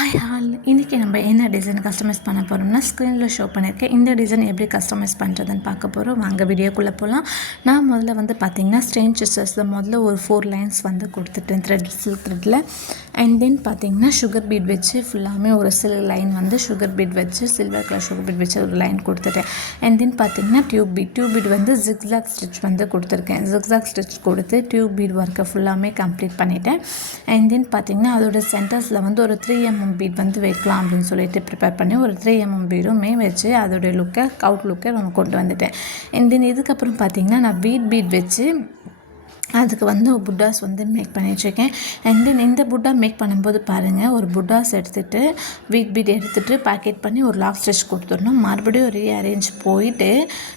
Hi all, இன்றைக்கி நம்ம என்ன டிசைன் கஸ்டமைஸ் பண்ண போகிறோம்னா ஸ்க்ரீனில் ஷோ பண்ணியிருக்கேன். இந்த டிசைன் எப்படி கஸ்டமைஸ் பண்ணுறதுன்னு பார்க்க போகிறோம். வாங்க வீடியோக்குள்ளே போகலாம். நான் முதல்ல வந்து பார்த்திங்கன்னா ஸ்ட்ரெயின் ஸ்டிச்சஸில் முதல்ல ஒரு 4 லைன்ஸ் வந்து கொடுத்துட்டேன் சில்க் த்ரெட்டில். அண்ட் தென் பார்த்திங்கன்னா சுகர் பீட் வச்சு ஃபுல்லாமே ஒரு சில லைன் வந்து சுகர் பீட் வச்சு சில்வர் கலர் சுகர் பீட் வச்சு ஒரு லைன் கொடுத்துட்டேன். அண்ட் தென் பார்த்திங்கன்னா டியூப் பீட் வந்து ஜிக்ஸாக் ஸ்டிச் வந்து கொடுத்துருக்கேன். ஜிக்ஸாக் ஸ்டிச் கொடுத்து டியூப் பீட் ஒர்க்கை ஃபுல்லாமே கம்ப்ளீட் பண்ணிட்டேன். அண்ட் தென் பார்த்திங்கன்னா அதோட சென்டர்ஸில் வந்து ஒரு 3 mm பீட் வந்து வைக்கலாம் அப்படின்னு சொல்லிட்டு ப்ரிப்பேர் பண்ணி ஒரு 3 mm பீடுமே வச்சு அதோடைய லுக்கை அவுட் லுக்கை நான் கொண்டு வந்துட்டேன். அண்ட் தென் இதுக்கப்புறம் பார்த்திங்கன்னா நான் பீட் வச்சு அதுக்கு வந்து புட்டாஸ் வந்து மேக் பண்ணிட்டுருக்கேன். அண்ட் தென் இந்த புட்டா மேக் பண்ணும்போது பாருங்கள், ஒரு புட்டாஸ் எடுத்துகிட்டு பீட் எடுத்துகிட்டு பேக்கெட் பண்ணி ஒரு லாங் ஸ்டிச் கொடுத்துடணும். மறுபடியும் ரீஅரேஞ்ச் போயிட்டு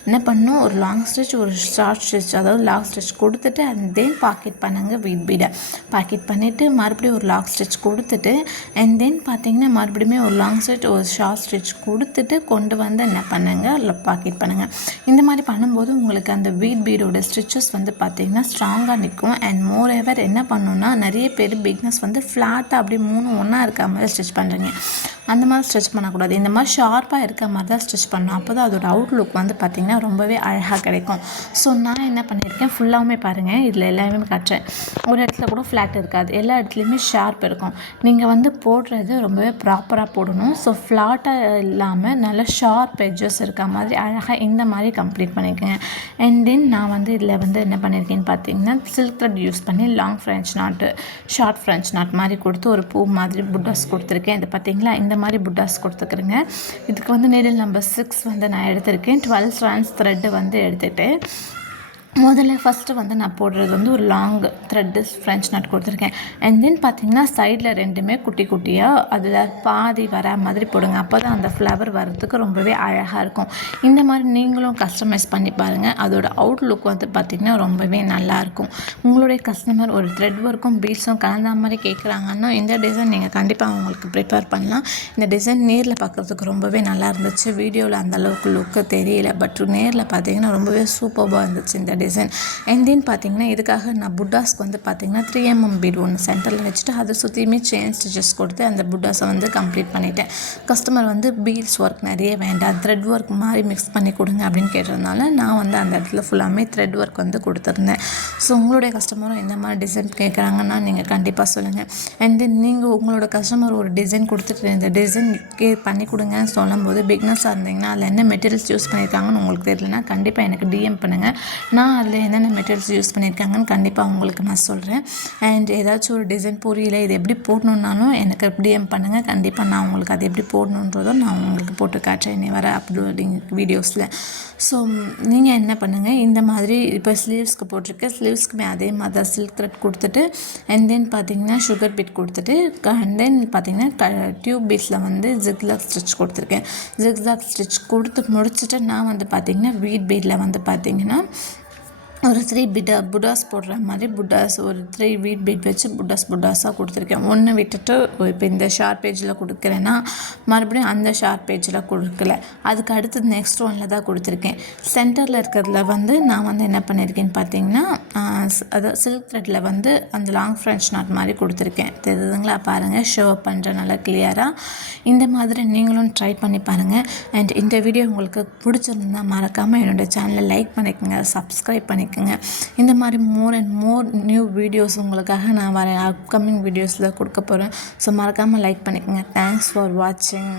என்ன பண்ணணும், ஒரு லாங் ஸ்டிச் ஒரு ஷார்ட் ஸ்டிச், அதாவது லாங் ஸ்டிச் கொடுத்துட்டு அண்ட் தென் பாக்கெட் பண்ணுங்க பீடை பாக்கெட் பண்ணிவிட்டு மறுபடியும் ஒரு லாங் ஸ்டிச் கொடுத்துட்டு அண்ட் தென் பார்த்திங்கன்னா மறுபடியும் ஒரு லாங் ஸ்டிச் ஒரு ஷார்ட் ஸ்டிச் கொடுத்துட்டு கொண்டு வந்து என்ன பண்ணுங்கள் பாக்கெட் பண்ணுங்கள். இந்த மாதிரி பண்ணும்போது உங்களுக்கு அந்த பீடோட ஸ்டிச்சஸ் வந்து பார்த்திங்கன்னா ஸ்ட்ராங்காக நிற்கும். அண்ட் மோர் எவர் என்ன பண்ணணும்னா, நிறைய பேர் பிக்னஸ் வந்து ஃப்ளாட்டாக அப்படியே 3 ஒன்றா இருக்க மாதிரி ஸ்டிச் பண்ணுறீங்க. அந்த மாதிரி ஸ்டிச் பண்ணக்கூடாது. இந்த மாதிரி ஷார்ப்பாக இருக்க மாதிரி தான் ஸ்டிச் பண்ணணும். அப்போ தான் அதோட அவுட் லுக் வந்து பார்த்திங்கன்னா ரொம்பவே அழகாக கிடைக்கும். ஸோ நான் என்ன பண்ணியிருக்கேன், ஃபுல்லாகவுமே பாருங்கள், இதில் எல்லாமே கட்டுறேன். ஒரு இடத்துல கூட ஃப்ளாட் இருக்காது, எல்லா இடத்துலையுமே ஷார்ப் இருக்கும். நீங்கள் வந்து போடுறது ரொம்பவே ப்ராப்பராக போடணும். ஸோ ஃப்ளாட்டாக இல்லாமல் நல்ல ஷார்ப் எட்ஜஸ் இருக்க மாதிரி அழகாக இந்த மாதிரி கம்ப்ளீட் பண்ணியிருக்கேன். அண்ட் தென் நான் வந்து இதில் வந்து என்ன பண்ணியிருக்கேன்னு பார்த்தீங்கன்னா சில்க் த்ரெட் யூஸ் பண்ணி லாங் ஃப்ரெஞ்ச் நாட்டு ஷார்ட் ஃப்ரெஞ்ச் நாட் மாதிரி கொடுத்து ஒரு பூ மாதிரி புட்டாஸ் கொடுத்துருக்கேன். இது பார்த்திங்களா, இந்த மாதிரி புட்டாஸ் கொடுத்துக்கிறேங்க. இதுக்கு வந்து நீடில் நம்பர் 6 வந்து நான் எடுத்திருக்கேன். 12 strands த்ரெட்டு வந்து எடுத்துகிட்டு முதல்ல ஃபஸ்ட்டு வந்து நான் போடுறது வந்து ஒரு லாங் த்ரெட்டு ஃப்ரெஞ்ச் நாட் கொடுத்துருக்கேன். அண்ட் தென் பார்த்திங்கன்னா சைடில் ரெண்டுமே குட்டி குட்டியாக அதில் பாதி வர மாதிரி போடுங்க. அப்போ தான் அந்த ஃப்ளவர் வர்றதுக்கு ரொம்பவே அழகாக இருக்கும். இந்த மாதிரி நீங்களும் கஸ்டமைஸ் பண்ணி பாருங்கள். அதோட அவுட் லுக் வந்து பார்த்திங்கன்னா ரொம்பவே நல்லாயிருக்கும். உங்களுடைய கஸ்டமர் ஒரு த்ரெட் ஒர்க்கும் பீட்ஸும் கலந்த மாதிரி கேட்குறாங்கன்னா இந்த டிசைன் நீங்கள் கண்டிப்பாக அவங்களுக்கு ப்ரிப்பேர் பண்ணலாம். இந்த டிசைன் நேரில் பார்க்குறதுக்கு ரொம்பவே நல்லா இருந்துச்சு. வீடியோவில் அந்தளவுக்கு லுக்கு தெரியல, பட் நேரில் பார்த்திங்கன்னா ரொம்பவே சூப்பராக இருந்துச்சு இந்த டிசைன். அண்ட் தென் பார்த்திங்கன்னா இதுக்காக நான் புட்டாஸ்க்கு வந்து பார்த்திங்கன்னா 3 mm பீட் ஒன்று சென்டரில் வச்சுட்டு அதை சுற்றியுமே செயின் ஸ்டிச்சஸ் கொடுத்து அந்த புட்டாஸை வந்து கம்ப்ளீட் பண்ணிட்டேன். கஸ்டமர் வந்து பீட்ஸ் ஒர்க் நிறைய வேண்டாம், த்ரெட் ஒர்க் மாதிரி மிக்ஸ் பண்ணி கொடுங்க அப்படின்னு கேட்டதுனால நான் வந்து அந்த இடத்துல ஃபுல்லாமே த்ரெட் ஒர்க் வந்து கொடுத்துருந்தேன். ஸோ உங்களுடைய கஸ்டமரும் இந்த மாதிரி டிசைன் கேட்குறாங்கன்னா நீங்கள் கண்டிப்பாக சொல்லுங்கள். அண்ட் தென் நீங்கள் உங்களோட கஸ்டமர் ஒரு டிசைன் கொடுத்துட்டு இந்த டிசைன் பண்ணி கொடுங்கன்னு சொல்லும்போது பிக்னஸாக இருந்தீங்கன்னா அதில் என்ன மெட்டீரியல்ஸ் யூஸ் பண்ணியிருக்காங்கன்னு உங்களுக்கு தெரியலனா கண்டிப்பாக எனக்கு டிஎம் பண்ணுங்கள். நான் அதில் என்னென்ன மெட்டீரியல்ஸ் யூஸ் பண்ணியிருக்காங்கன்னு கண்டிப்பாக உங்களுக்கு நான் சொல்கிறேன். அண்ட் ஏதாச்சும் ஒரு டிசைன் புரியல, இது எப்படி போடணுன்னாலும் எனக்கு டிஎம் பண்ணுங்கள். கண்டிப்பாக நான் உங்களுக்கு அது எப்படி போடணுன்றதும் நான் உங்களுக்கு போட்டு காட்டுறேன் இனி வர அப்லோடிங் வீடியோஸில். ஸோ நீங்கள் என்ன பண்ணுங்கள், இந்த மாதிரி இப்போ ஸ்லீவ்ஸ்க்கு போட்டிருக்கேன், ஸ்லீவ்ஸ்க்குமே அதே மாதிரி தான் சில்க் த்ரெட் கொடுத்துட்டு அண்ட் தென் பார்த்திங்கன்னா சுகர் பீட் கொடுத்துட்டு அண்ட் தென் பார்த்திங்கன்னா டியூப் பீட்ஸில் வந்து ஜிக்ஸாக் ஸ்டிச் கொடுத்துருக்கேன். ஜிக்ஸாக் ஸ்டிச் கொடுத்து முடிச்சுட்டு நான் வந்து பார்த்திங்கன்னா பீடில் வந்து பார்த்திங்கன்னா ஒரு 3 புட்டாஸ் போடுற மாதிரி புட்டாஸ் ஒரு 3 பீட் வச்சு புட்டாஸாக கொடுத்துருக்கேன். ஒன்று விட்டுட்டு இப்போ இந்த ஷார்ப் பேஜில் கொடுக்குறேன்னா மறுபடியும் அந்த ஷார்ப் பேஜில் கொடுக்கல, அதுக்கு அடுத்தது நெக்ஸ்ட் ஒன்னில் தான் கொடுத்துருக்கேன். சென்டரில் இருக்கிறதுல வந்து நான் வந்து என்ன பண்ணியிருக்கேன்னு பார்த்தீங்கன்னா அதாவது சில்க் த்ரெட்டில் வந்து அந்த லாங் ஃப்ரெஞ்ச் நாட் மாதிரி கொடுத்துருக்கேன். தெரியுதுங்களா, பாருங்கள், ஷோ பண்ணுறேன் நல்லா கிளியராக. இந்த மாதிரி நீங்களும் ட்ரை பண்ணி பாருங்கள். அண்ட் இந்த வீடியோ உங்களுக்கு பிடிச்சிருந்தா மறக்காமல் என்னோடய சேனலை லைக் பண்ணிக்கோங்க, சப்ஸ்கிரைப் பண்ணிக்கோங்க. இந்த மாதிரி more and more new videos உங்களுக்காக நான் வர அப்கமிங் வீடியோஸில் கொடுக்க போகிறேன். ஸோ மறக்காமல் லைக் பண்ணிக்கோங்க. தேங்க்ஸ் ஃபார் வாட்சிங்.